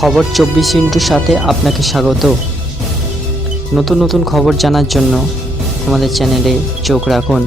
খবর চব্বিশ ইন্টুর সাথে আপনাকে স্বাগত। নতুন নতুন খবর জানার জন্য আমাদের চ্যানেলে চোখ রাখুন।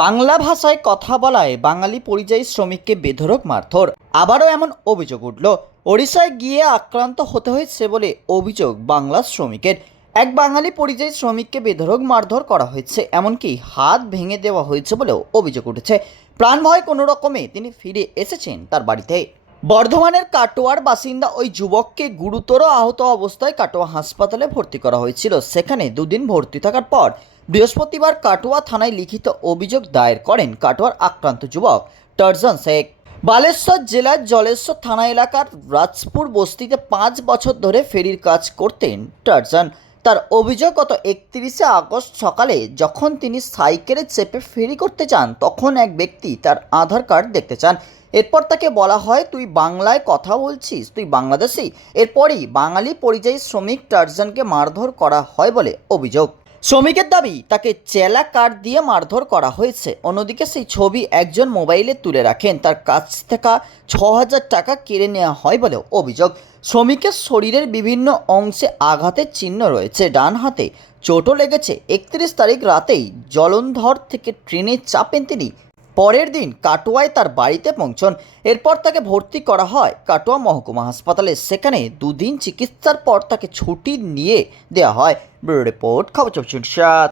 বাংলা ভাষায় কথা বলায় বাঙালি পরিযায়ী শ্রমিককে বেধরক মারধর। আবারও এমন অভিযোগ উঠল। ওড়িশায় গিয়ে আক্রান্ত হতে হয়েছে বলে অভিযোগ বাংলা শ্রমিকের। এক বাঙালি পরিযায়ী শ্রমিককে বেধরক মারধর করা হয়েছে। এমনকি হাত ভেঙে দেওয়া হয়েছে বলেও অভিযোগ উঠেছে। প্রাণভয় কোনো রকমে তিনি ফিরে এসেছেন তার বাড়িতে। বর্ধমানের কাটোয়ার বাসিন্দা ওই যুবককে গুরুতর আহত অবস্থায় কাটোয়া হাসপাতালে ভর্তি করা হয়েছিল। সেখানে দুদিন ভর্তি থাকার পর বৃহস্পতিবার কাটোয়া থানায় লিখিত অভিযোগ দায়ের করেন কাটোয়ার আক্রান্ত যুবক টর্জন শেখ। বালেশ্বর জেলার জলেশ্বর থানা এলাকার রাজপুর বস্তিতে পাঁচ বছর ধরে ফেরির কাজ করতেন টার্জান। তার অভিযোগ গত একত্রিশে আগস্ট সকালে যখন তিনি সাইকেলে চেপে ফেরি করতে চান, তখন এক ব্যক্তি তার আধার কার্ড দেখতে চান। এরপর তাকে বলা হয়, তুই বাংলায় কথা বলছিস, তুই বাংলাদেশি? এরপরই বাঙালি পরিযায়ী শ্রমিক টার্জনকে মারধর করা হয় বলে অভিযোগ। শ্রমিকের দাবি, তাকে চেলা কাঠ দিয়ে মারধর করা হয়েছে। অন্যদিকে সেই ছবি একজন মোবাইলে তুলে রাখেন। তার কাছ থেকে ছ হাজার টাকা কেড়ে নেওয়া হয় বলে অভিযোগ। শ্রমিকের শরীরের বিভিন্ন অংশে আঘাতের চিহ্ন রয়েছে। ডান হাতে চোটও লেগেছে। একত্রিশ তারিখ রাতেই জলন্ধর থেকে ট্রেনে চাপেন তিনি পরের দিন কাটোয়ায় তার বাড়িতে পৌঁছন। এরপর তাকে ভর্তি করা হয় কাটোয়া মহকুমা হাসপাতালে। সেখানে দুদিন চিকিৎসার পর তাকে ছুটি নিয়ে দেওয়া হয়। ব্যুরো রিপোর্ট, খবর চব্বিশ